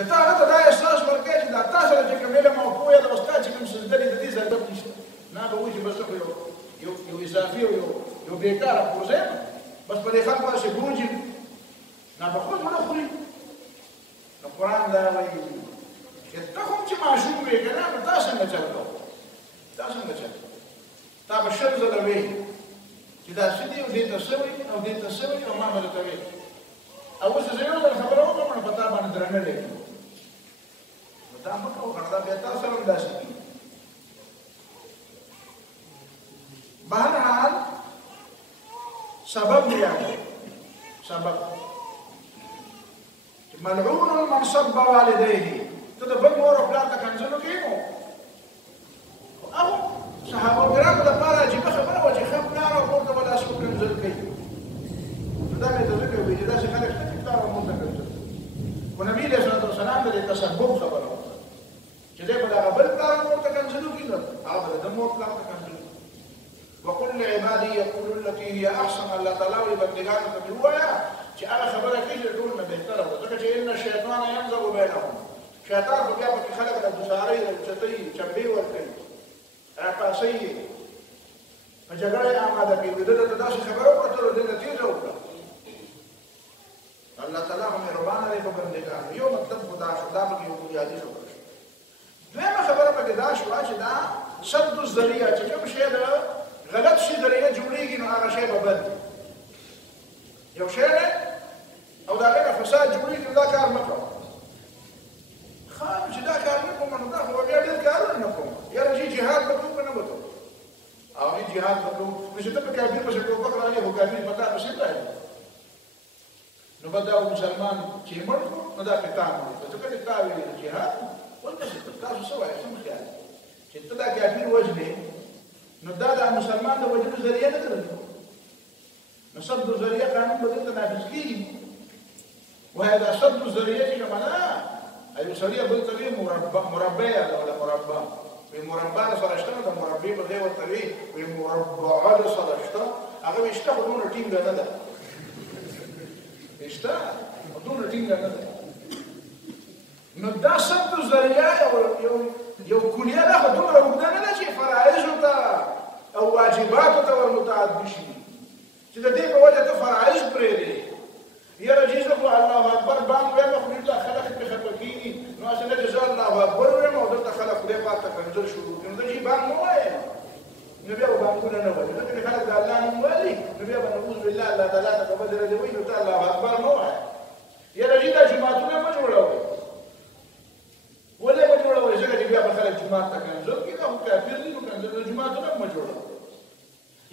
که تا هغه ته دا احساس ورکوې چې دا تا سره چې کوم علم او پوهه ده او ستا چې کوم سجده دي د دې ضرورت نشته نه به وایي چې بس زه یو اضافي او یو بېکاره پوزه یم بس په دې خلکو هسې ګونج یم نه به خود ونه خوري نو قرآن دا وایي چې ته هم چې ماشوم وې که نه نو تا څنګه چل کوو تا څنګه چل تا به شل ځله وایي چې دا څه دي او دې ته څه وایي او دې ته څه وایي او ما به درته وایي او اوس زه یو ځل خبره وکړم نو په تا باندې درنه لګي نو دا مه کوه کنه دا بیا تا سره هم داسې کېږي بهرحال سبب یاد سبب ملعون من صب والديه ته د بل مور او پلار ته کنځلو کوي نو او صحابه کرامو لپاره عجیبه خبره وه چې ښه پلار او مور ته به داسې وکنځل کوي دا مې ته ذکر وي چې داسې خلک شته چې پلار او مور ته کنځل خو نبي علیه الصلات وسلام د دې تسبب خبره وکړه چې دی به د هغه بل پلار او مور ته کنځلو کوي نو هغه به د مور پلار ته کنځلو وقل لعبادي يقولوا التي هي احسن الله تعالی وي بندګانو ته مې ووایه چې هغه خبره کوي چې ټول نه بهتره ده ځکه چې ان الشیطان ينزغ بینهم شیطان خو بیا پکې خلک د ګزارۍ د اوچتۍ چمبې ورکوي راپاسوي یې په جګړه یې آماده کوي ده ته داسې خبره وکړه ده ته تېزه وکړه الله تعالی خو مهربانه دی په بندګانو یو مطلب خو دا شو دا پکې یو بنیادي خبره شوه دویمه خبره پکې دا شوه چې دا سد الذریعه چې کوم شی د غلط شي ذریعه جوړېږي نو هغه شی به بد یو شی دی او د هغې نه فساد جوړېږي نو دا کار مه کوه چې دا کار نه کوم نو دا خو بیا ډېر کارونه نه کوم یاره چې جهاد به کوو که نه به کوو هغوی جهاد به کوو نو چې ته په کافر پسې ټوپک رالې خو کافر په تا پسې رالې نو به دا مسلمان چې مړ کړو نو دا پې تا مړ کړو ځکه چې تا ویلې د جهاد ورپسې تاسو څه وایئ څه مه خیال چې ته دا کافر وژنې نو دا د مسلمان د وجلو ذریعه نه ده نو صد الذریعه قانون به دلته نافظ کېږي وایي دا صد الذریعه چې کومه ده یو سړی بل ته وایي مربع یاده ولا مربع وایي مربع سره شته نو د مربع په ځای ورته وایي مربعه د سره شته هغه وایي شته خو دومره ټینګه نه ده شته خو دومره ټینګه نه ده نو دا صد الذریعه یو کلیه ده خو دومره اوږده نه ده چې فرایضو ته او واجباتو ته ورمتعدي شي چې د دې په وجه ته فرایض پرېږدې یاره چې زه خو الله اکبر بانګ وایم خو ډېر خلک پرې خفه کېږي نو اصله چې زه الله اکبر وایم او دلته خلک خدای پاک ته کنځل شروع کړي نو زه چې بانګ مه وایم نو بیا به بانګونه نه وایي ځکه چې خلک د الله نوم وایي نو بیا به نعوذ بالله الله تعالی ته په بدله دې وایي نو ته الله اکبر مه وایه یاره چې دا جوماتونه مه جوړوئ ولې مه جوړوئ ځکه چې بیا به خلک جومات ته کنځل کړي دا خو کافر دي نو کنځل د جوماتونه مه جوړوئ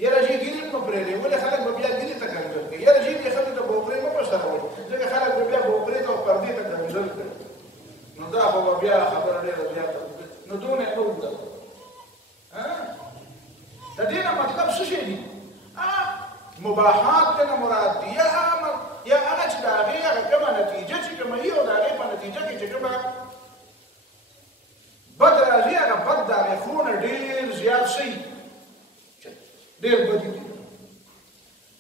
یاره چې ګیرې مه پرېږدئ ولې خلک به بیا ګیرې ته کنځل کوي یاره چې دې خلکو ته بوکرې مه پسروئ ځکه خلک به بیا بوکرې ته او پردې ته کنځل کوي نو دا خو به بیا خبره ډېره زیاته نو دونه یې مه اوږده د دې نه مطلب څه شی دي مباحات ته نه مراد دي یا هغه چې د هغې هغه کومه نتیجه چې کومه وي او د هغې په نتیجه کې چې کومه بد راځي هغه بد د هغې خونه ډېر زیات شي ډېر بدي دي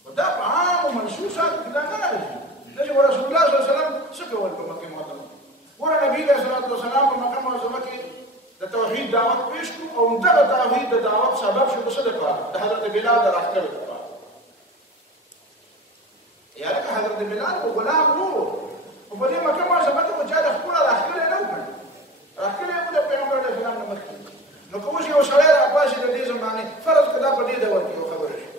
خو دا په عامو منصوصاتو کې دا نه راځي دا چې رسول الله صلی الله علیه وسلم څه کول په مکې معظمه ګوره نبي علیه الصلات وسلام په مکه معظمه کې د توحید دعوت پیش کړو او همدغه توحید د دعوت سبب شو د څه دپاره د حضرت بلال د راښکلو دپاره یا لکه حضرت بلال خو غلام و خو په دې مکه معظمه کې خو چا د خپله راښکلی نه وکړ راښکلی یې و د پیغمبر علیه السلام نه مخکې نو که اوس یو سړی راپاسي د دې زمانې فرض که دا په دې دور کې یو خبره شي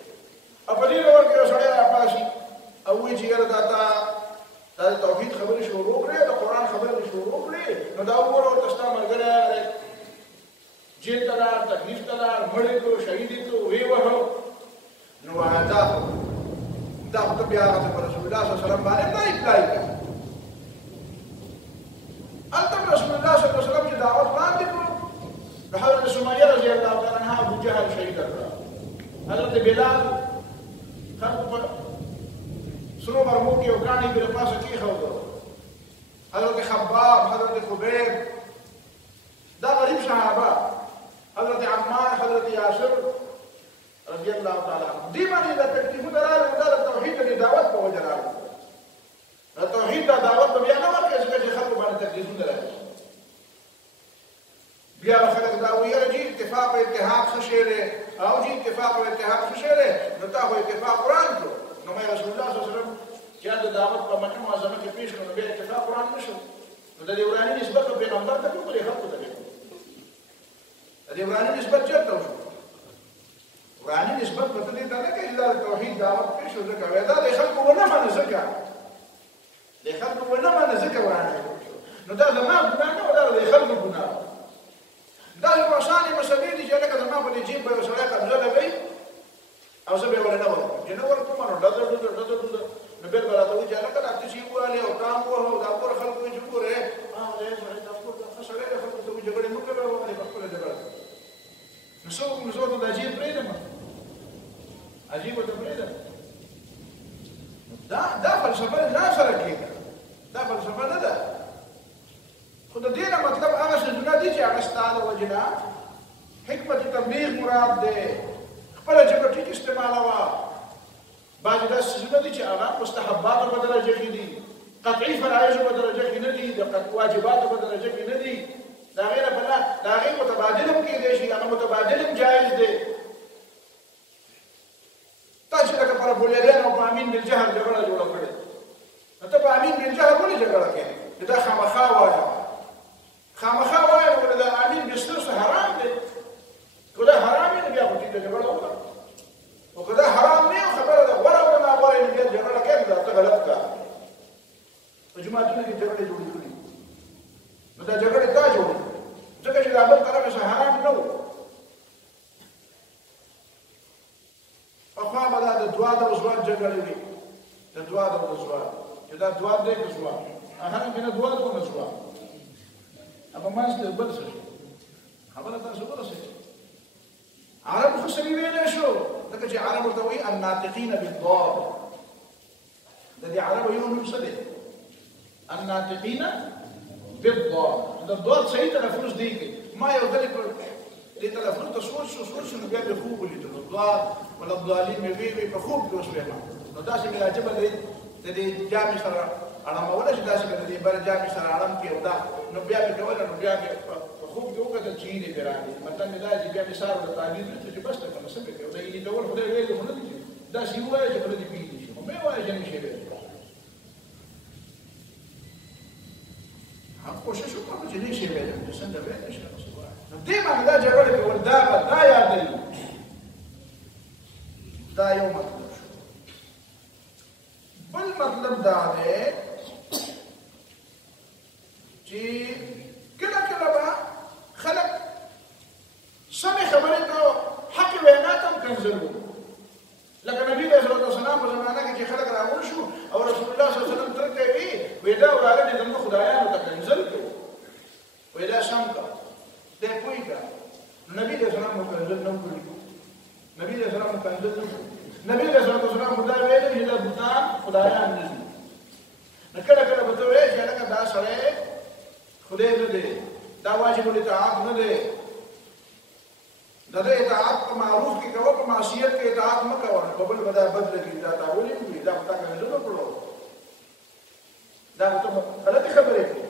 او په دې دور کې یو سړی راپاسي او وایي چې یاره دا د توحید خبرې شروع کړې د قرآن خبرې شروع کړې نو دا وګوره ورته ستا ملګری راغلی جیل ته لاړ تکلیف ته لاړ مړ یې کړو شهید یې کړو ویې وهو نو دا خو ته بیا هغه په رسول الله صلی الله علیه وسلم باندې نه اپلای کړه هلته رسول الله صلی الله علیه وسلم چې دعوت وړاندې کړو د حضرت سمیه رضی الله تعالی عنها ابو جهل شهیده کړه حضرت بلال خلکو په سرو مرمو کې یو کاڼي پرې پاسه کېښودو حضرت خباب حضرت خبیب دا غریب صحابه حضرت عمار حضرت یاسر رضی الله تعالی عنهم دې باندې دا تکلیفونه راغلي دا د توحید د دعوت په وجه راغلي د توحید د دعوت په بیا نه ورکړي ځکه چې خلکو باندې تکلیفونه شی دی او چې اتفاق او اتحاد څه شی دی نو تا خو اتفاق قرآن کړو نو مې رسول الله صلی الله علیه وسلم چې د دعوت په مکه معظمه کې پیش کړو بیا اتفاق قرآن نشو نو د دې وراني نسبت په پیغمبر ته کومه خلکو ته دی د دې وراني نسبت چیرته وشو وراني نسبت په دې ته نه کې د توحید دعوت پیش شو ځکه ودا د خلکو ونه منځ ځکه د خلکو ونه منځ ځکه وراني نو دا زما ګناه نه ولا د خلکو ګناه دا یو آسانه مسلې دي چې لکه زما په دې جیب په سره قبضه لګي او زه به ولنه ورکوم چې نو ورکوم نو دغه نو بل راته وی چې لکه تاسو چې واله او تام وو دا کور خلکو چې ګوره دې سره دا کور د خسرې خلکو ته جګړه مو کوي او په خپل جګړه نو څو د عجیب پرېدم عجیب ته پرېدم دا فلسفه نه سره کېده دا فلسفه نه ده خو د دې نه مطلب هغه څه دي چې هغه ستاسو وجنا حکمت تبلیغ مراد ده خپل جبه ټیک استعمالوا بعض داسې څه دي چې هغه مستحبات په درجه کې دي قطعي فرایض په درجه کې نه دي د واجبات په درجه کې نه دي دا غیر بلا دا غیر متبادل هم کېدای شي هغه متبادل هم جایز دي تاسو لکه پر بولیدان او امین بالجهل جګړه جوړه کړې ته په امین بالجهل ولې جګړه کوي دا خامخا وایي خامخا وایي نو دا امین بستر حرام دی کله حرام دی بیا په دې جګړه وکړه او کله حرام نه خبره ده ورا ولا وایي بیا جګړه کوي دا ته غلط ده په جماعتونو کې جګړه جوړې کړې نو دا جګړه تا جوړې ځکه چې دا بل طرف څخه حرام نه و په خوا به دا د دعا د وزوان جګړې وي د دعا د وزوان چې دا دعا دې وزوان هغه کې نه دعا د وزوان اما ما څه بل څه خبره تاسو ورسې عرب خو سړي ویل شو دغه چې عرب ورته وایي الناطقين بالضاد د دې عرب یو نوم څه دی الناطقين بالضاد د ضاد صحیح تلفظ دی ما یو ځل په دې تلفظ ته سوچ نو بیا به خوب ولیدل ضاد ولا الضالين وی په خوب کې اوس ویل نو دا چې راځي د دې جامع سره انا ما ولا چې دا چې د دې بل جامع سره اړم کې ودا نو بیا به کول نو بیا به خوب کې وکړه چې نه پیراني مطلب دا چې بیا به سره د تعبیر چې بس ته کوم څه کوي دا یې ډول خدای ویل نو نه دي دا شی وایي چې بل دې پیږي نو مې وایي چې نشي ویل هم کوشش وکړم چې نشي ویل چې څنګه ویل شي نو دې باندې دا جګړه کې وردا دا یاد دی دا یو مطلب شو بل مطلب دا دی چې کله به خلک سمې خبرې ته حق وینا ته هم کنځلو لکه نبي علیه الصلاة والسلام په زمانه کې چې خلک راغون شو او رسول الله صلی الله علیه وسلم ترته وی دا وراره دې زموږ خدایانو ته کنځل کوي وی دا شام کا دې پوي کا نبی علیه السلام مو کنځل نه کوي نبی علیه السلام مو کنځل نه کوي نبی علیه الصلاة والسلام خدای ویل چې دا بوتان خدایان نه دي نو کله به ته وایې چې لکه دا سره خدای نه دی دا واجب الاطاعت نه دی دا د اطاعت په معروف کې کوه په معصیت کې اطاعت مه کوه په بل به دا بدله کړي دا ولې وي دا تا کنه نه کړو دا ته غلطه خبره کوي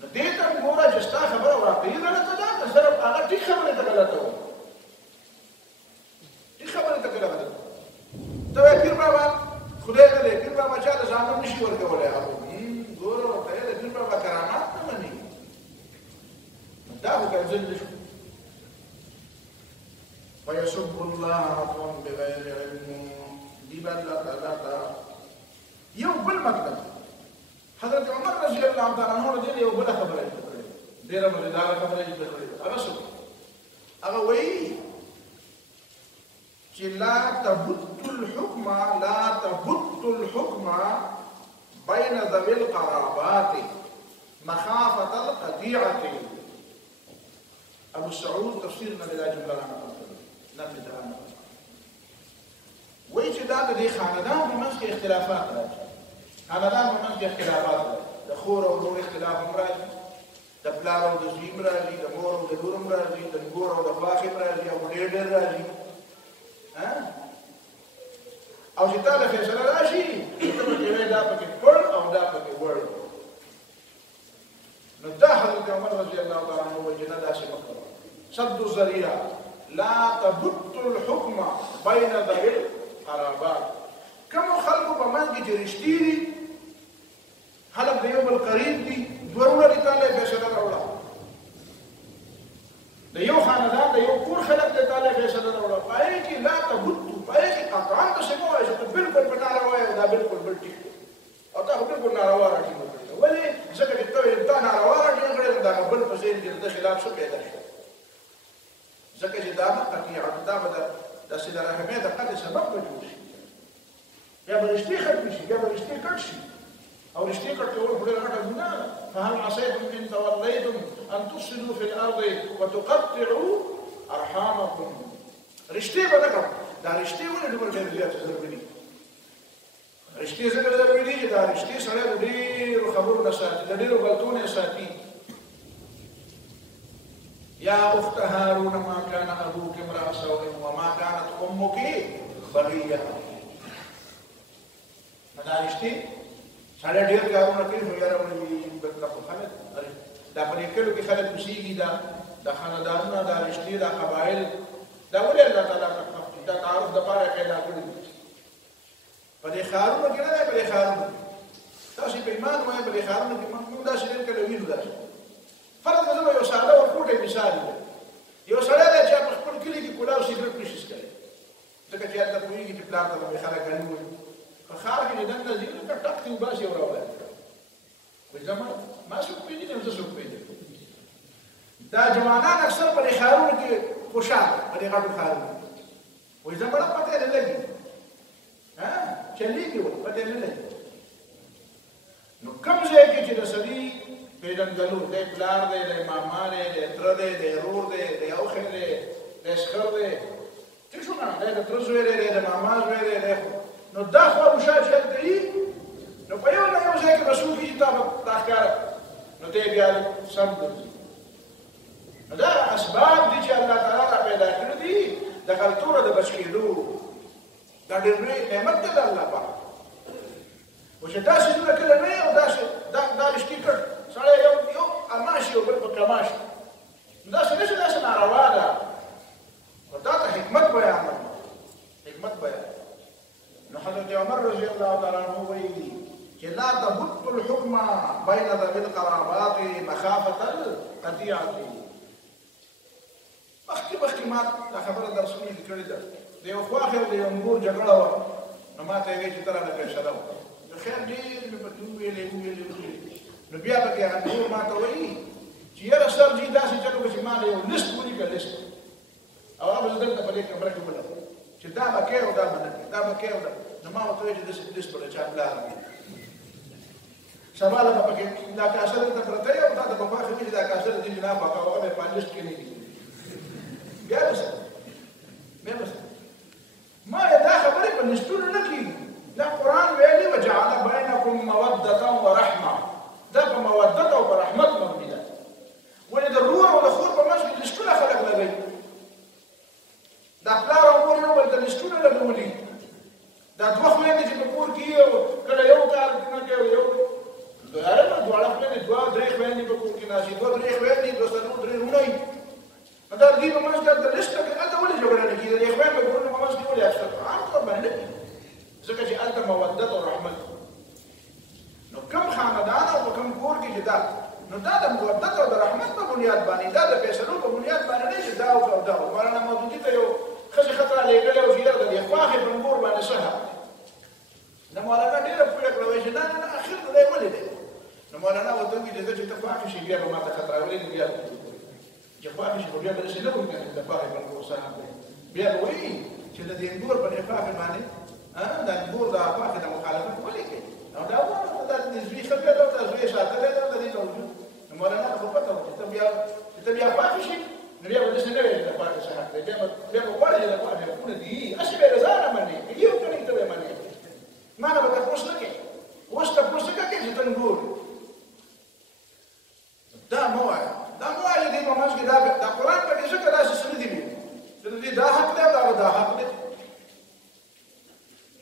نو دې ته ګوره چې ستا خبره واقعي غلطه ده که صرف هغه ټیک خبره ته غلطه وه ټیک خبره ته غلطه ده ته وایې پیر بابا خدای نه دی پیر بابا چا ته ځامن نشي ورکولی ګوره ورته یې د پیر بابا کرامات نه مني دا خو کنځل نه شو ويسب الله عفوا بغير علم دي بل لا يو بل مطلب حضرت عمر رضي الله تعالى عنه دې یو بل خبره کړې ډېر مزیدار خبره دې کړې هغه څه هغه وایي چې لا تبت الحكم بين ذوي القرابات مخافة القطيعة ابو سعود تفسيرنا بلا جمله نقل درانه وایي چې دا د خاندان په منځ کې اختلافات راځي خاندان په منځ کې اختلافات راځي د خور او لور اختلاف هم راځي د پلار او د زوی هم راځي د مور او د لور هم راځي د ګور او د خواښې هم راځي او ډېر راځي او چې تا له فیصله راشي ته به کوې دا پکې پړ او دا پکې وړ نو دا حضرت عمر رضی الله تعالی عنه وایي چې نه داسې مه کوه سد الذریعه لا تبت الحكم بين ذوي القرابات. کوم خلکو په منځ کې چې رښتې دي، خلک د یو بل قریب دي، دوه وروڼه دي تا له فیصله راوړه، د یو خاندان د یو کور خلک دي تا له فیصله راوړه، په هغې کې لا تبتو، په هغې کې قطعا داسې مه وایه چې ته بلکل په ناروا یې او دا بلکل بل ټیک دی او تا خو بلکل ناروا راټینګه کړې ده. ولې؟ ځکه چې ته تا ناروا راټینګه کړې ده، د هغه بل په ذهن کې د ده خلاف څه پیدا شو؟ ځکه چې دا به قطیعت، دا به د صله رحمۍ د قطع سبب به جوړ شي، بیا به رشتې ختمې شي، بیا به رشتې کټ شي، او رشتې کټ کول خو ډېره غټه ګناه ده. فهل عصیتم ان تولیتم ان تفسدوا فی الارض وتقطعوا ارحامکم. رشتې به نه کوم. دا رشتې ولې دومره ډېرې زیاتې ضروري دي؟ رشتې ځکه ضروري دي چې دا رشتې سړی د ډېرو خبرو نه ساتي، د ډېرو غلطو نه ساتي. یا اخت هارون ما كان ابوك امرأ سوء وما كانت امك بغيا. دا رشتې سړی ډېر کارونه کوي، خو یاره وایي دا خو خلک دا په دې کلو کې خلک اوسېږي، دا خاندانونه، دا رشتې، دا قبایل، دا ولې الله تعالی دا تعارف دپاره یې پیدا کړي دي. په دې ښارونو کې نه دی، په دې ښارونو کې تاسې په ایمان وایئ، په دې ښارونو کې موږ داسې ډېر کله وینو. داسې فرض به زه به یو ساده ورکوټی مثال دی، یو سړی دی چې په خپل کلي کې کولا او سګرټ نشي څښلی، ځکه چې هلته پوهېږي چې پلار ته به خلک ګڼي وایي. په ښار کې چې دننه ځي لکه ټک دې وباسي او راوړی وایي زما ما څوک پېژني او زه څوک پېژنم. دا جوانان اکثر په دې ښارونو کې خوشحاله، په دې غټو ښارونو کې وایي زه مړه پته یې نه لګي، چلېږي وایي پته یې نه لګي. نو کوم ځای کې چې د سړي پیژندګلو دی، پلار دی، دی ماما دی، دی تره دی، دی ورور دی، دی اوښی دی، دی سخر دی، څه شو نه، دی د تره زوی دی، دی د ماما زوی دی، دی نو دا خواروشا چې هلته وي، نو په یو نه یو ځای کې به څوک وي چې تا به دا ښکاره نو دی بیا سم ګرځي. نو دا اسباب دي چې الله تعالی را پیدا کړي دي د غلطو نه د بچ کېدو. دا ډېر لوی نعمت دی د الله پاک. خو چې داسې څیزونه کله نه وي او داسې دا رشتې کړ سړی یو اماشي او بل په کماشي، نو داسې نه شي، داسې ناروا ده. خو دا ته حکمت بیان ده، حکمت بیان. نو حضرت عمر رضی الله تعالی عنہ ویلي چې لا تبت الحكم بين ذوي القرابات مخافة القطيعة. مخکې ما دا خبره درسونه کې کړې ده، د یو خواښې او د یو مور جګړه وه، نو ما ته یې ویل چې ته رانه فیصله وکړه. نو خیر ډېر مې پکې وویلې، نو بیا پکې هغه مور ما ته وایي چې یاره سر جي داسې چل وکړه چې ما له یو لست ولیکه، لست، او هغه به زه دلته په دې کمره کې ولګوم چې دا به کوې او دا به نه کوې، دا به کوې او دا. نو ما ورته وویل چې داسې لست به د چا پلار وي، سبا له به پکې دا کاسه دلته پرته وي او تا ته به خوښه کړي دا کاسه د دې جناب پاکه هغه به یې په لست کې نه وي. بیا به څه بیا به څه ما یې دا خبرې په لستونو نه کېږي. دا قرآن ویلي وجعل بینکم مودة ورحمة، دا په مودت او په رحمت مبني ده. ولې د رور او د خور په منځ کې لستونه خلک لګوي، دا پلار او مور یو بل ته لستونه لګولي، دا دوه خویندې چې په کور کې یو کله یو کار نه کوي، یو دواړه خویندې دوه درې خویندې په کور کې ناستې، دوه درې خویندې، دوه څلور درې وروڼه وي. نو دا د دې په منځ کې د لسته کې هلته ولې جګړه نه کېږي؟ د دې خویندو کورونو په منځ کې ولې اکثر عام طور باندې نه کېږي؟ ځکه چې هلته مودت او رحمت. نو کوم خاندان او په کوم کور کې چې دا، نو دا د مودت او د رحمت په بنیاد باندې، دا د فیصلو په بنیاد باندې نه چې دا وکړه او دا وکړه. مولانا مودودي ته یو ښځې خط رالېږلی او چې یاره د دې خواښې په مور باندې څه حق دی؟ د مولانا ډېره پوهه کړه، وایي چې نه نه اخر د دی ولې دی؟ نو مولانا ورته وویل چې زه چې ته خواښې شي بیا به ما ته خط راولې، نو بیا چې خواښې شي خو بیا به داسې نه وایي کنه چې د خواښې په مور څه حق دی. بیا به وایي چې د دې مور په دې خواښې باندې دا مور د خواښې د مخالفت ولې کوي؟ او دا وایي دا د زوی ښه بیا ده او دا زوی یې ساتلی ده د دې باوجود. نو مولانا ته خو پته وه چې ته بیا خواښې شي، نو بیا به داسې نه وایي چې د خواښې څه حق دی، بیا به غواړي چې د خواښې حقونه دي، هسې به یې له ځانه منې، یو که نه ته به یې منې. ما نه به تپوس نه کوې، اوس تپوس ځکه کوې چې ته نګور. دا مه وایه، دا مه وایه چې دې په منځ کې دا قرآن پکې ځکه داسې څه نه دي ویلي چې د دې دا حق دی او دا حق دی.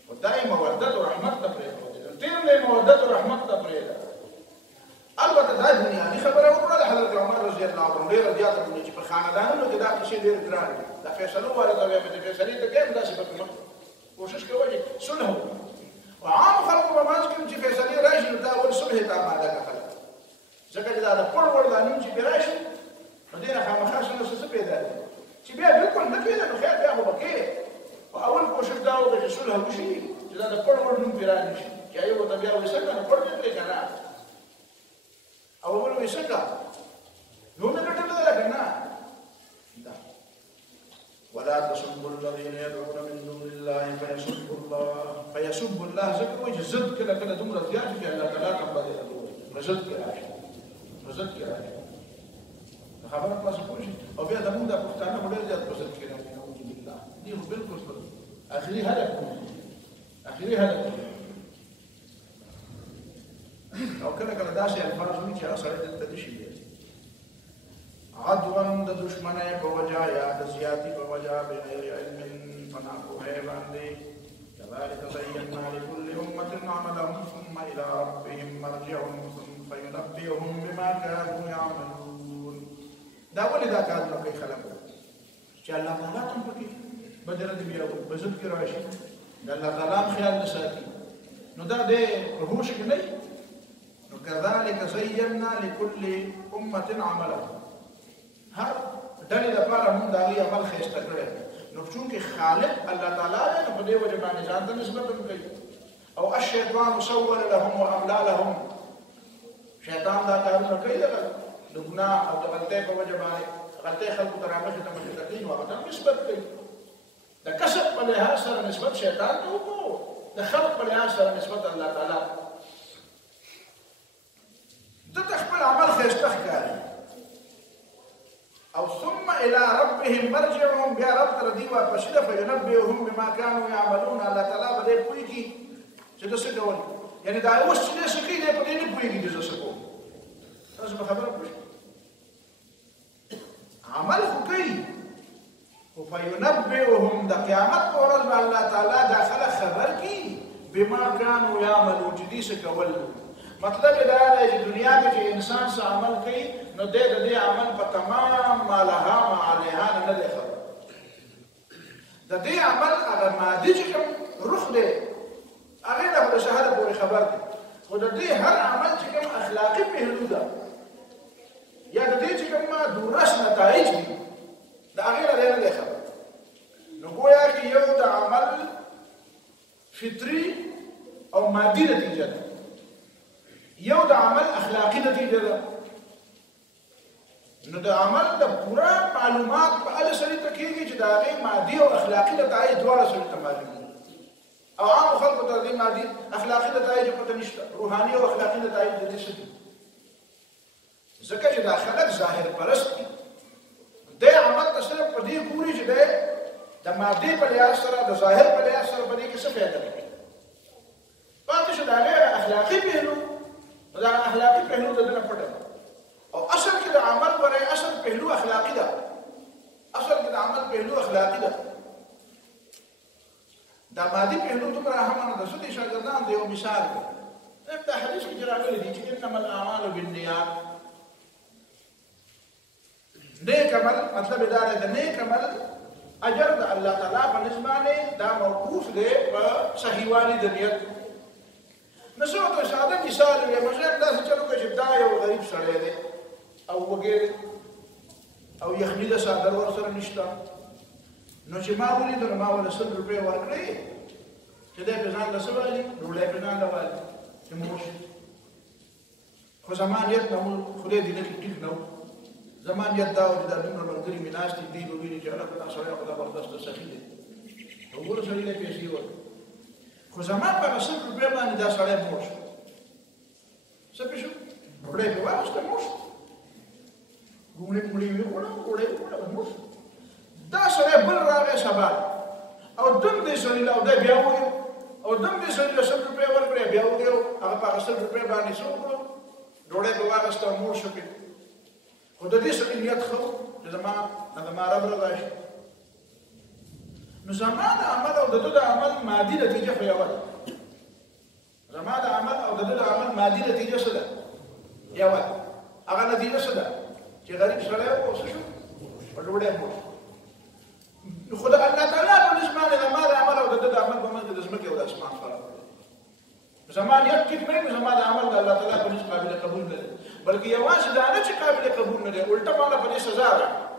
خو دا یې مودت او رحمت ته پرېښودې، تېر نه یې مودت او رحمت ته پرېږده. البته دا دنیا اجتهادي خبره وکړه د حضرت عمر رضی الله عنه ډېر زیاته کوي چې په خاندانونو کې دا کیسې ډېر ګران دي د فیصلو واره دا به د فیصلې ته کې داسې به کوشش کوي چې صلح او عام خلکو په منځ کې چې فیصلې راشي نو دا ول صلح ته آماده کړل ځکه چې دا د پړ ور دانیم چې راشي نو دې نه خامخا شنو څه پیدا دي چې بیا بالکل نه کېده نو خیر بیا به وکړي او اول کوشش دا وکړي چې صلح وشي چې دا د پړ ور نوم پیران شي چې یو ته بیا وسه کنه پړ دې کنه او ول وسه کا نو نه ګټل دا کنه ولا تسبوا الذين يدعون من دون الله فيسبوا الله ذكر وجه زد كده كده دمر زياده في الله تعالى قبل رزق راځي رزق راځي خبره تاسو کوی او بیا زموږ د پښتانه ډېر زیات پسند کړي نعوذ بالله دي بالکل اخري هدف او کله کله داسې الفاظ وي چې سره دلته نشي عدوا د دشمنۍ په وجه یا د زیاتی په وجه بغیر علم فناپوهۍ باندې كذلك زينا لكل أمة عملهم ثم إلى ربهم مرجعهم فينبئهم بما كانوا يعملون دا ولې دا کار نه کوي خلکو چې الله تعالی تم پکې بدل دې بیا بزد کې راشي د الله تعالی خیال نساتي نو دا دې هوش کې نه نو كذلك زينا لكل أمة عملهم هر ډلې لپاره موږ دا غي عمل خېسته کړی نو چونکې خالق الله تعالی دی نو په دې وجه باندې ځان ته نسبت کوي او الشیطان سول لهم واملا لهم شیطان دا کارونه کوي د ګناه او د غلطۍ په وجه باندې غلطۍ خلکو ته رامخې ته مخې ته کوي نو هغه ته نسبت کوي د کسب په لحاظ سره نسبت شیطان ته وکړو د خلق په لحاظ سره نسبت الله تعالی دته خپل عمل خېسته ښکاري او ثم الى ربهم مرجعهم بیا رب تر دی واپس ده فینبئهم بما كانوا يعملون الله تعالی به پویږي چې د څه ډول یعنی دا اوس چې څه کوي په دې نه پویږي د څه کو تاسو په خبره پوښتنه عمل کوي او فینبئهم د قیامت پر ورځ الله تعالی داخله خبر کی بما كانوا يعملون چې دې څه کول مطلب دا دی چې دنیا کې چې انسان څه عمل کوي نو دې عمل په تمام ما لها ما عليها نه دی خبر د دې عمل هغه مادي چې کوم روح دی هغه د شهادت پورې خبر دی خو د دې هر عمل چې کوم اخلاقي پهلو ده یا د دې چې کوم دورس نتایج دي د هغه نه دی خبر نو گویا کې یو د عمل فطري او مادي نتیجه ده یو د عمل اخلاقي نتیجه ده نو د عمل د پورا معلومات په اړه سره تکیږي چې د هغه مادي او اخلاقي نتایج دواړه سره معلوم دي او عام خلکو ته د مادي اخلاقي نتایج پته نشته روحاني او اخلاقي نتایج د څه دي ځکه چې د خلک ظاهر پرست دي د عمل ته صرف په دې ګوري چې د مادي په لحاظ سره د ظاهر په لحاظ سره په دې کې څه فایده کوي پاتې شو د هغه اخلاقي پهلو دا اخلاقي پهلو د نه پټه او اصل کې د عمل ورای اصل پهلو اخلاقي ده اصل کې د عمل پهلو اخلاقي ده دا مادي پهلو تمره هم د سودي شاګردان دی یو مثال دی دا حدیث کې راغلی دی چې انما الاعمال بالنیات نیک عمل مطلب دا دی د نیک عمل اجر د الله تعالی په نسبانه دا موقوف دی په صحیحوالي د نیت نسو ته ساده مثال یې مثلا دا چې چلو کې دا یو غریب سړی دی او وګړي او یخني د صادر ور سره نشته نو چې ما ولید نو ما ول 100 روپے ورکړي چې دې په ځان له سوالي ډوړې په ځان لوالي چې موږ خو زمان یې نو خدای دې نه ټیک نو زمان یې دا او دا دومره مرګري میناست دې وګړي چې الله تعالی سره خدای برداشت صحیح دی وګوره سړی له پیسې ور خو زمان په 100 روپے باندې دا سړی موږ څه پېښو ډوړې په واسطه موږ ګوړې وړې موږ دا سره بل راغی سبا او دم دې سړی له دا بیا وګړو او دم دې سړی له 100 روپے ورکړي بیا وګړو هغه په 100 روپے باندې څو ډوړې په واسطه موږ شپې خو د دې سړي نیت خو زما رب راځي نو زما د عمل او د عمل مادي نتیجه خو یو ده زما د عمل او د عمل مادي نتیجه څه ده یو هغه نتیجه څه ده چې غریب سړی و څه شو په ډوډۍ مړ نو خو د الله تعالی په نسبت باندې زما د عمل او د ده د عمل په منځ کې د ځمکې او د اسمان فرق دی زما نیت ټیک نه وي زما د عمل د الله تعالی په نسبت قابل قبول نه دی بلکې یوازې دا نه چې قابل قبول نه دی الټه ماله په دې سزا راکړي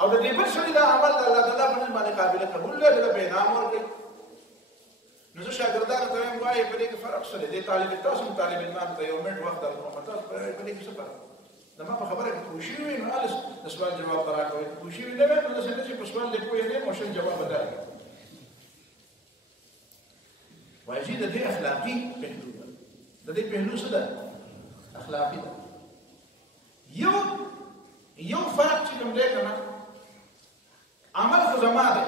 او د دې بل سړي دا عمل د الله تعالی په نسبت باندې قابل قبول نه دی د به انعام ورکړي نو زه شاګردانو ته وایم وایي په دې کې فرق څه دی دې طالب تاسو هم طالب علمان ته یو منټ وخت درکوم تاسو په دې کې څه فرق زما په خبره کې پوه شوي وي نو هلس د سوال جواب به راکوئ پوه شوي نه وي نو داسې نه چې په سوال دې پوه نه یم او شل جواب به درکړم وایي چې د دې اخلاقي پهلو ده د دې پهلو څه ده اخلاقي ده یو فرق چې کوم دی که نه عمل خو زما دی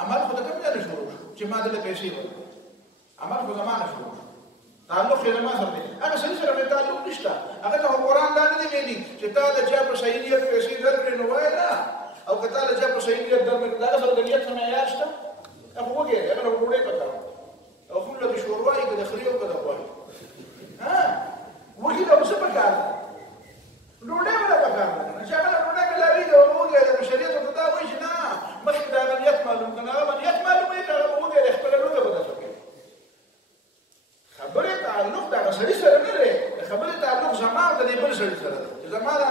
عمل خو د کوم ځای نه شروع شو چې ما دلته پیسې ورکړې عمل خو زما نه شروع شو تعلق یې زما سره دی هغه سړي سره مې تعلق نشته هغه ته قرآن دا نه دی ویلي چې تا د چا په صحیح نیت پیسې درکړې نو وایه نه او که تا د چا په صحیح نیت درکړې د هغه سره د نیت څه معیار شته هغه وګورې هغه له ډوډۍ پکار او خو له شوروا یې که د خري او که د غوښې وږي له څه پکار ده ډوډۍ ولا پکار ده چې هغه له ډوډۍ ملاوېږي او وګورې د شریعت ورته دا وایي چې نه مخکې د هغه نیت معلوم کړه هغه به نیت معلوموي که هغه به وګورې خپله لوږه به درته کوي خبرې تعلق د هغه سړي سره نه دی د خبرې تعلق زما او د دې بل سړي سره ده چې زما دا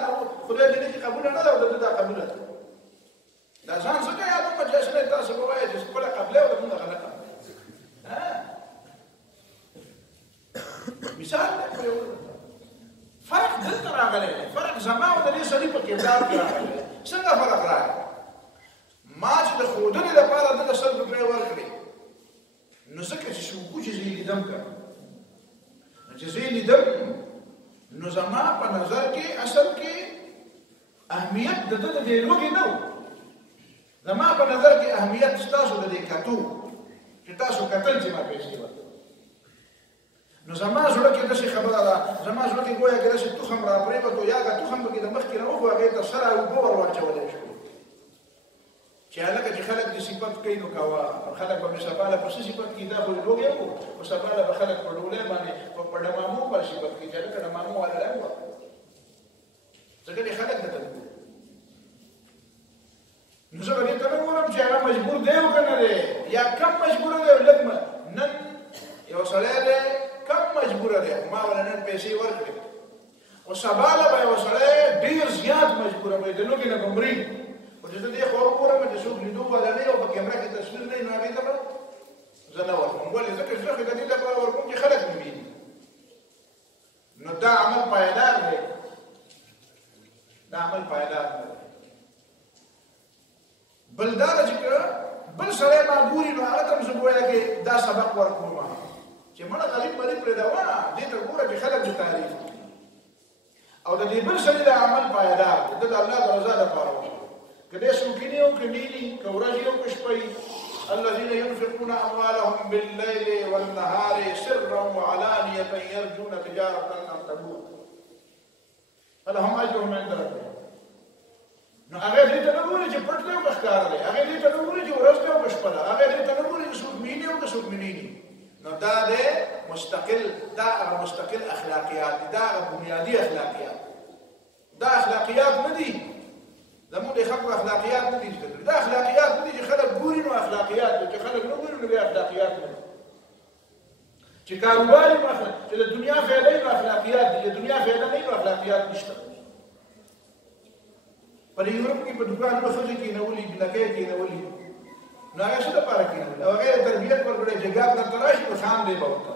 خدای دې نه چې قبوله نه ده او د ده دا قبوله ده دا ځان څنګه یادوم چې اصلی تاسو به وایئ چې خپله قبله او د موږ هغه نه قبله مثال دی فرق دلته راغلی دی فرق زما او د دې سړي په کردار کې راغلی دی څنګه فرق راغلی ما چې د ښودنې لپاره دله 100 روپۍ ورکړې نو ځکه چې شوکو چې زه یې لیدم که چې زه یې لیدم نو زما په نظر کې اصل کې اهمیت د ده د دې لوږې نه و زما په نظر کې اهمیت ستاسو د دې کتو چې تاسو کتل چې ما پیسې ورکړې نو زما زړه کې داسې خبره ده زما زړه کې ګویا کې داسې تخم را پرېوتو یا هغه تخم پکې د مخکې نه وخو هغې ته سره اوبه ور واچولی شو چې هلکه چې خلک دې صفت کوي نو کوه خلک به مې سبا له په څه صفت کړي دا خو یې لوږې وو خو سبا له به خلک په ډولۍ باندې په ډمامو پر صفت کړي چې هلکه ډمامو والا ډم وه ځکه دې خلک درته ګوري نو زه به دې ته نه ګورم چې هغه مجبور دی او که نه دی یا کم مجبوره دی او لږ نن یو سړی دی کم مجبوره دی خو ما ورله نن پیسې ورکړې خو سبا له به یو سړی ډېر زیات مجبوره به د لوږې نه به مري خو چې زه دې خوا وګورم چې څوک لیدو والا نه وي او په کیمره کې تصویر نه وي نو هغې ته به زه نه ورکوم ولې ځکه چې زه خو د دې لپاره ورکوم چې خلک مې ویني نو دا عمل پایدار دی دا عمل پایدار دی بل دا ده چې بل سړی ما ګوري نو هغه ته هم زه ګویا کې دا سبق ورکوم چې مړه غریب مریب پرېږدوه دې ته ګوره چې خلک دې تعریف کړي او د دې بل سړي د عمل پایدار د ده د الله د رضا دپاره وکړه که دی سوکیني او که نیلي که ورځې او که شپه الذين ينفقون اموالهم بالليل والنهار سرا وعلانية يرجون تجارة لن تبور فلهم اجرهم عند ربهم نو هغه دې ته نه ګوري چې پټ دی او که ښکاره دی هغې دې ته نه ګوري چې ورځ دی او که شپه ده هغې دې ته نه ګوري چې څوک مینې او که څوک مینېني نو دا دی مستقل دا هغه مستقل اخلاقیات دي دا هغه بنیادي اخلاقیات دا اخلاقیات نه دي زموږ د خلکو اخلاقیات نه دي زده کړي دا اخلاقیات نه دي چې خلک ګوري نو اخلاقیات دي چې خلک نه ګوري نو بیا اخلاقیات نه دي چې کاروبار یې چې د دنیا فایده یې نو اخلاقیات دي چې د دنیا فایده نه وي نو اخلاقیات نشته په یورپ کې په دوکان به ښځې کېنولي لکۍ کېنولي نو هغه څه دپاره کېنولي او هغې تربیت ورکړی چې ګاب درته راشي نو خان دی به ورته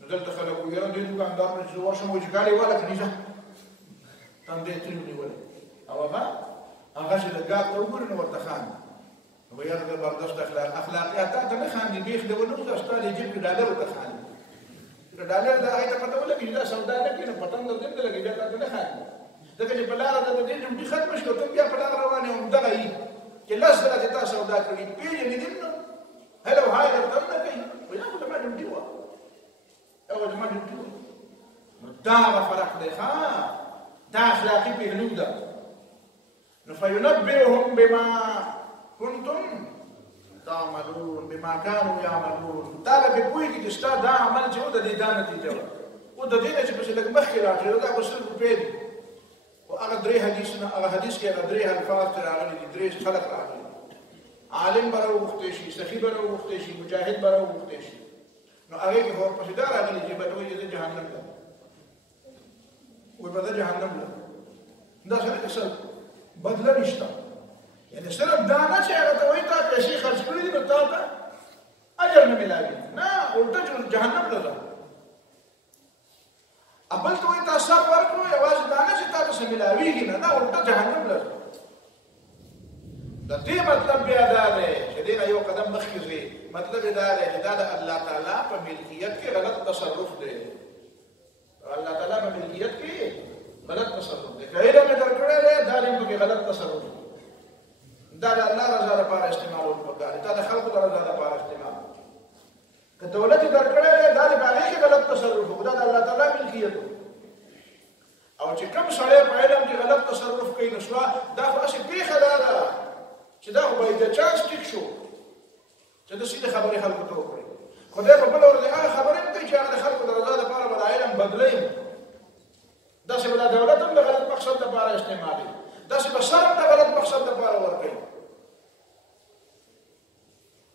نو دلته خلک وایي یاره دې دوکاندار نه چې زه ورشم وایي چې ګاډۍ واله که نیزه تندی یې ترې ونیولی او هغه چې د ګاب ته وګوري نو ورته خاندي نو وایي هغه زبردست اخلاقیات تا ته نه خاندي بیخ دی ونه وځه ستا د جیب کې ډالر ورته خاندي که ډالر د هغې ته پته ولګي چې دا سودا نه کړي نو پتنګ درته نه لګي بیا تا ته نه خاندي ځکه چې په لاره د دې ډیوټي ختمه شوه ته بیا په لاره روان یې همدغه یي چې 10 ځله چې تا سودا کړي پېژنې دې نو هلو های درته هم نه کوي وایي هغه زما ډیوټي وه هغه زما ډیوټي وه نو دا هغه فرق دی دا اخلاقي پهلو ده نو فینبئهم بما کنتم تعملون بما كانوا يعملون دا به پوهېږي چې ستا دا عمل چې و د دې دا نتیجه وه او د دې نه چې په لږ مخکې راځي دا به 100 روپۍ دي او هغه درې حدیثونه هغه حدیث کې هغه درې الفاظ تر راغلي دي درې خلک راغلي عالم به راوغوښتی شي سخي به راوغوښتی شي مجاهد به راوغوښتی شي نو هغې کې خو ورپسې دا راغلي چې به وایي زه جهنم ته وایي به زه جهنم ته دا سره اصل بدله نشته یعنې صرف دا نه چې هغه ته وایي تا پیسې خرڅ کړي دي نو تا ته اجر نه میلاوي نه الټه جهنم ته ځه بل ته وایي تا سر ورکړو یوازې دا نه چې تا ته څه میلاویږي نه نه الټه جهنم ته ځه د دې مطلب بیا دا دی چې دې نه یو قدم مخکې ځي مطلب یې دا دی چې دا د الله تعالی په ملکیت کې غلط تصرف دی الله تعالی په ملکیت کې غلط تصرف دی که علم یې درکړی دی دا علم پکې غلط تصرف دی دا د الله رضا لپاره استعمالول پکار دی دا د خلکو د رضا لپاره استعمال که دولت یې درکړی دی دا د هغې کې غلط تصرف دی دا د الله تعالی ملکیت دی او چې کوم سړی په علم کې غلط تصرف کوي نو شوه دا خو هسې پېښه دا ده چې دا خو باید د چانس ټیک شو چې د سیدې خبرې خلکو ته وکړي خدای په بله ورځ هغه خبرې هم کوي چې هغه د خلکو د رضا لپاره به د علم بدلوي داسې به دا دولت هم د غلط مقصد لپاره استعمالوي داسې به سر هم د غلط مقصد لپاره ورکوي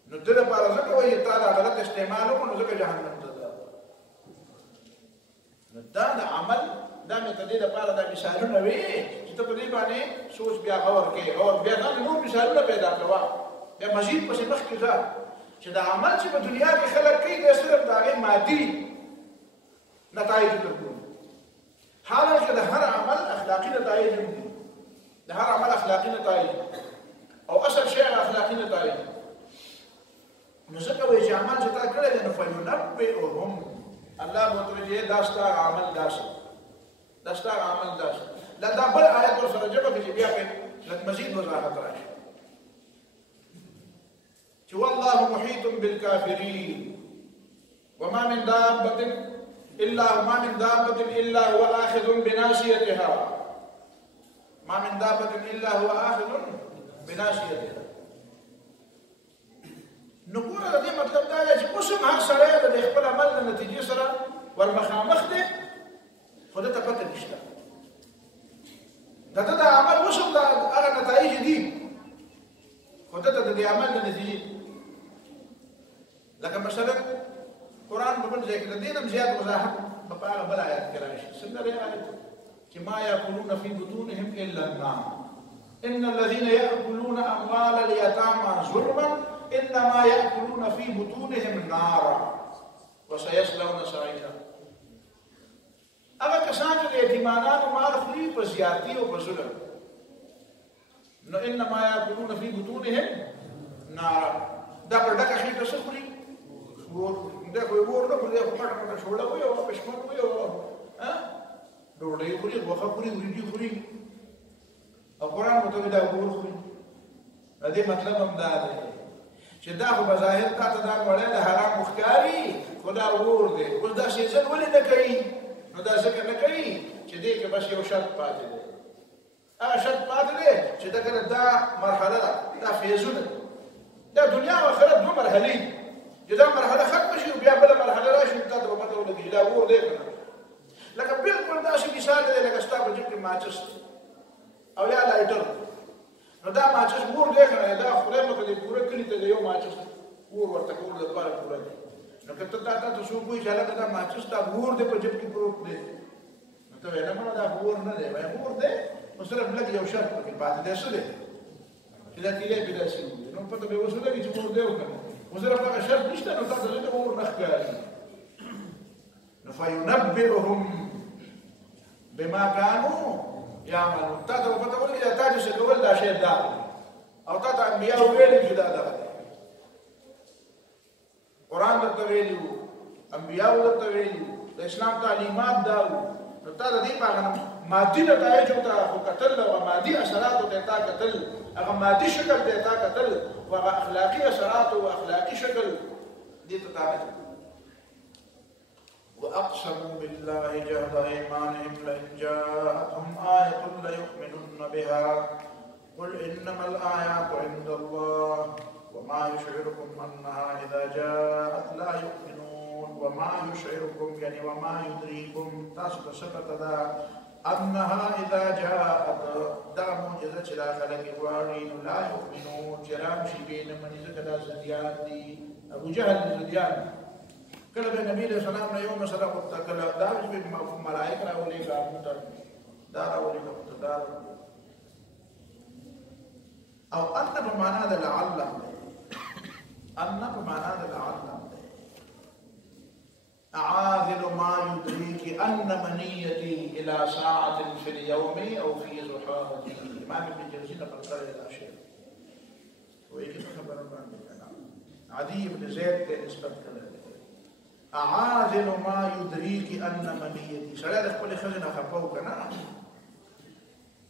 نو دې لپاره ځکه وایي تا دا غلط استعمال وکړو نو ځکه جهنم ته ځه نو دا د عمل دا مې ته دې لپاره دا مثالونه وي چې ته په دې باندې سوچ بیا غور کوې غور بیا ځان نور مثالونه پیدا کوه بیا مزید پسې مخکې ځه چې د عمل چې په دنیا کې خلک کوي دا صرف د هغې مادي نتایج درکوي حالانکه د هر عمل اخلاقي نتایج هم دي د هر عمل اخلاقي نتایج او اصل شی اخلاقي نتایج نو ځکه وایي چې عمل چې تا کړی دی نو فینبئهم الله ورته وایي دا ستا عمل داسې دا ستا عمل داسې دا بل آیت ورسره جمع کړي چې بیا پرې لږ مزید وضاحت راشي چې والله محیط بالکافرین وما من دابة إلا هو آخذ بناصيتها ما من دابة إلا هو آخذ بناصيتها نقول د دې مطلب دا دی چې اوس هم هر سړی د خپل عمل د نتیجې سره ورمخامخ دی خو ده ته پته نشته د ده د عمل اوس هم هغه نتایج دي خو ده ته د دې عمل د نتیجې لکه مثلا قرآن په بل ځای کې د دې نه زیات وضاحت په هغه بل آیت کې راشي څنګه دی آیت چې ما یاکلون فی بطونهم الا النار ان الذين ياكلون اموال اليتامى ظلما انما ياكلون في بطونهم نارا وسيصلون سعيرا هغه کسان چې د یتیمانو مال خوري په زیاتي او په ظلم نو انما ياكلون في بطونهم نارا دا په ډکه خېټه څه خوري دا خو ور نه خوري خو پټ پټ شوړه وي او پښمن وي او ډوډۍ خوري غوښه خوري وريجي خوري او قرآن متوي دا ور خوري د دې مطلب هم دا دی چې دا خو بظاهر تا ته دا وړه د حرام مخکاري خو دا ور دی اوس دا شی ځل ولې نه کوي نو دا ځکه نه کوي چې دې کې بس یو شرط پاتې دی هغه شرط پاتې دی چې دا کله دا مرحله دا فیزونه دا دنیا او آخرت دوه مرحلې چې دا مرحله ختمه شي بیا بله مرحله راشي تا ته به پته ولګي چې دا ور دی که نه لکه بالکل داسې مثال دی لکه ستا په جیب کې ماچس او یا لایټر نو دا ماچس ور دی که نه دا خدای مکړي پوره کلي ته د یو ماچس ور ورته کولو دپاره پوره دی نو که ته تا ته څوک وایي چې هلکه دا ماچس تا ور دی په جیب کې پروت دی نو ته وایې نه مړه دا ور نه دی وایې ور دی نو صرف لږ یو شرط پکې پاتې دی څه دی چې دا تیلی پې داسې وي نو پته به اوس ولګي چې ور دی او که نه خو صرف هغه شرط نشته نو تا ته ځکه ور نه ښکاري نو فینبئهم بما كانوا يعملون تا ته پته ولګي چې تا چې څه کول دا شی دا او تا ته انبیا ویلي چې دا دغه دی قرآن درته ویلي وو انبیاو درته ویلي وو د اسلام تعلیمات دا وو نو تا د دې په هغه مادي نتایجو ته خو کتل او مادي اثراتو ته تا کتل هغه مادي شکل ته تا کتل او هغه اخلاقي اثرات او اخلاقي شکل دې ته تا کتل واقسموا بالله جهد ايمانهم لئن جاءتهم آية ليؤمنن بها قل انما الآيات عند الله وما يشعركم انها اذا جاءت لا يؤمنون وما يشعركم يعني وما يدريكم تاسو سبتدا انها اذا جاءت دا معجزه چې دا خلک غواړي نو لا يؤمنون جرام شي بین من زکدا زديان دي ابو جهل زديان کله به نبی له سلام نه یو مسله وتکله دا چې ملائکه راولي ګامته دا راولي ګامته او ان بمعنى د لعل ان بمعنى د لعل أعاذل ما يدريك أن منيتي إلى ساعة في اليوم أو في زحافتي الإمام ابن جوزي نقل قال إلى شيء ويجب خبر عدي بن زيد نسبة كلام أعاذل ما يدريك أن منيتي سلالة كل خزنة خفوك نعم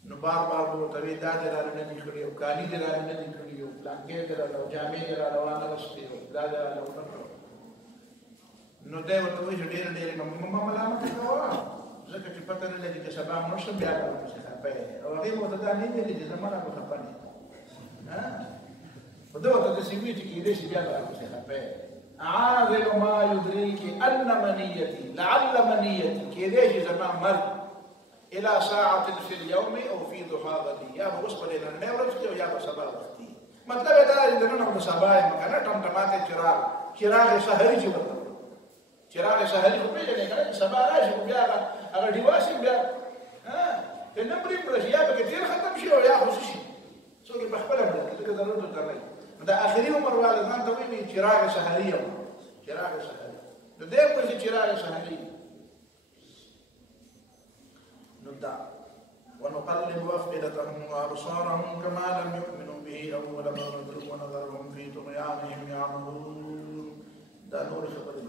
نبار بار بوتوي دا دلالة ندي كريو كالي دلالة ندي كريو لانكي دلالة وجامي دلالة وانا رسطيو لا دلالة ونقرو نو دی ورته وایي چې ډېره ډېرې مه ملامته کوه ځکه چې پته نه لري چې سبا مړ شم بیا به ورپسې خفه یې او هغې به ورته دا نه ویلي چې زما نه به خفه نه یې خو ده ورته داسې وایي چې کېدای شي بیا به ورپسې خفه یې عاذل ما يدريك أن منيتي لعل منيتي کېدای شي زما مرګ إلى ساعة في اليوم أو في ضحى غدي یا به اوس په نننۍ ورځ کې او یا به سبا وخت وي مطلب یې دا دی د نن خو د سبا یم که نه ټمټماتی چراغ سحري چې ورته چراغ سحري خو پېژنې که نه سبا راشي خو بیا هغه ډیوا شي بیا که نه مري مړه شي یا پکې تېل ختم شي او یا خو څه شي څوک یې پخپله مړه کړي ځکه ضرورت ورته نه وي د آخري عمر والا ځان ته وایي چراغ سحري یم چراغ سحري نو دی ورځي چراغ سحري نو دا ونقلب أفئدتهم وأبصارهم كما لم يؤمنوا به أول مرة ونذرهم في طغيانهم يعمهون دا نور خبر